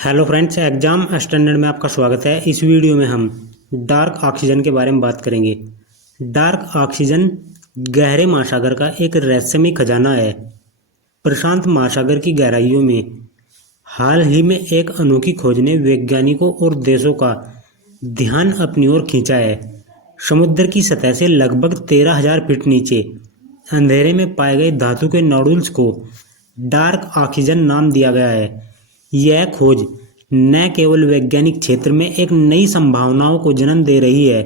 Hello friends, exam standard में आपका स्वागत है। इस वीडियो में हम डार्क ऑक्सीजन के बारे में बात करेंगे। डार्क ऑक्सीजन गहरे महासागर का एक रहस्यमय खजाना है। प्रशांत महासागर की गहराइयों में हाल ही में एक अनोखी खोज ने वैज्ञानिकों और देशों का ध्यान अपनी ओर खींचा है। समुद्र की सतह से लगभग 13,000 फीट नीचे अंधेरे में पाए गए धातु के नोडुल्स को डार्क ऑक्सीजन नाम दिया गया है। यह खोज न केवल वैज्ञानिक क्षेत्र में एक नई संभावनाओं को जन्म दे रही है,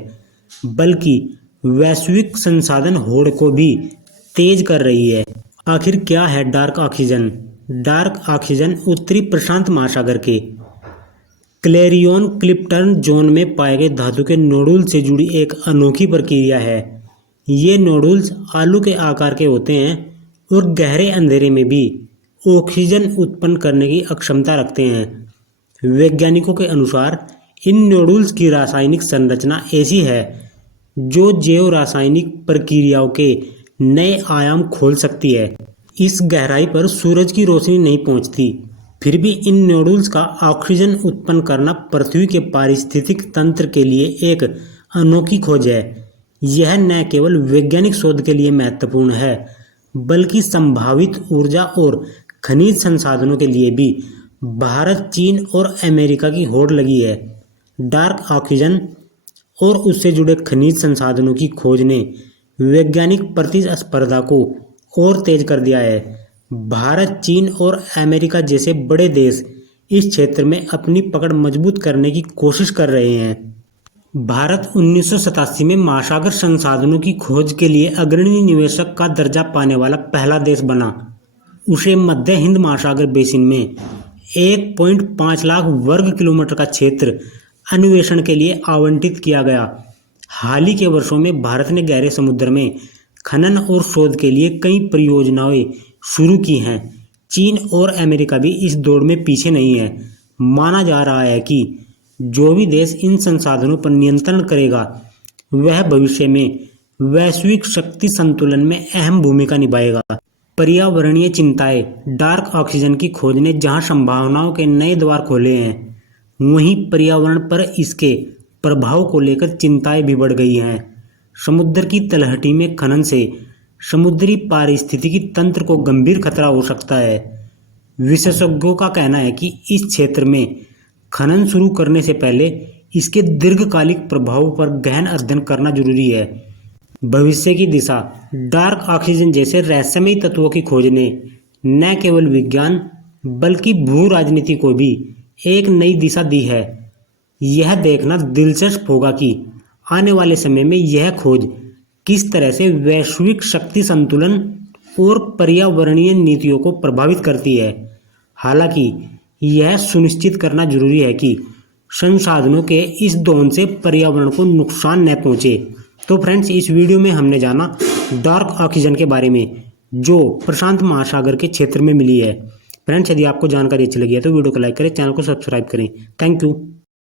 बल्कि वैश्विक संसाधन होड़ को भी तेज कर रही है। आखिर क्या है डार्क ऑक्सीजन? डार्क ऑक्सीजन उत्तरी प्रशांत महासागर के क्लैरियन क्लिप्टर्न जोन में पाए गए धातु के नोडुल से जुड़ी एक अनोखी प्रक्रिया है। ये नोडुल्स आलू के आकार के होते हैं और गहरे अंधेरे में भी ऑक्सीजन उत्पन्न करने की अक्षमता रखते हैं। वैज्ञानिकों के अनुसार इन नोडुल्स की रासायनिक संरचना ऐसी है जो जैव रासायनिक प्रक्रियाओं के नए आयाम खोल सकती है। इस गहराई पर सूरज की रोशनी नहीं पहुंचती, फिर भी इन नोडुल्स का ऑक्सीजन उत्पन्न करना पृथ्वी के पारिस्थितिक तंत्र के लिए एक अनोखी खोज है। यह न केवल वैज्ञानिक शोध के लिए महत्वपूर्ण है, बल्कि संभावित ऊर्जा और खनिज संसाधनों के लिए भी भारत, चीन और अमेरिका की होड़ लगी है। डार्क ऑक्सीजन और उससे जुड़े खनिज संसाधनों की खोज ने वैज्ञानिक प्रतिस्पर्धा को और तेज कर दिया है। भारत, चीन और अमेरिका जैसे बड़े देश इस क्षेत्र में अपनी पकड़ मजबूत करने की कोशिश कर रहे हैं। भारत 1987 में महासागर संसाधनों की खोज के लिए अग्रणी निवेशक का दर्जा पाने वाला पहला देश बना। उसे मध्य हिंद महासागर बेसिन में 1.5 लाख वर्ग किलोमीटर का क्षेत्र अन्वेषण के लिए आवंटित किया गया। हाल ही के वर्षों में भारत ने गहरे समुद्र में खनन और शोध के लिए कई परियोजनाएं शुरू की हैं। चीन और अमेरिका भी इस दौड़ में पीछे नहीं है। माना जा रहा है कि जो भी देश इन संसाधनों पर नियंत्रण करेगा, वह भविष्य में वैश्विक शक्ति संतुलन में अहम भूमिका निभाएगा। पर्यावरणीय चिंताएं। डार्क ऑक्सीजन की खोज ने जहां संभावनाओं के नए द्वार खोले हैं, वहीं पर्यावरण पर इसके प्रभाव को लेकर चिंताएं भी बढ़ गई हैं। समुद्र की तलहटी में खनन से समुद्री पारिस्थितिकी तंत्र को गंभीर खतरा हो सकता है। विशेषज्ञों का कहना है कि इस क्षेत्र में खनन शुरू करने से पहले इसके दीर्घकालिक प्रभावों पर गहन अध्ययन करना जरूरी है। भविष्य की दिशा। डार्क ऑक्सीजन जैसे रहस्यमयी तत्वों की खोज ने न केवल विज्ञान बल्कि भू राजनीति को भी एक नई दिशा दी है। यह देखना दिलचस्प होगा कि आने वाले समय में यह खोज किस तरह से वैश्विक शक्ति संतुलन और पर्यावरणीय नीतियों को प्रभावित करती है। हालांकि यह सुनिश्चित करना जरूरी है कि संसाधनों के इस दोहन से पर्यावरण को नुकसान न पहुंचे। तो फ्रेंड्स, इस वीडियो में हमने जाना डार्क ऑक्सीजन के बारे में जो प्रशांत महासागर के क्षेत्र में मिली है। फ्रेंड्स, यदि आपको जानकारी अच्छी लगी है तो वीडियो को लाइक करें, चैनल को सब्सक्राइब करें। Thank you.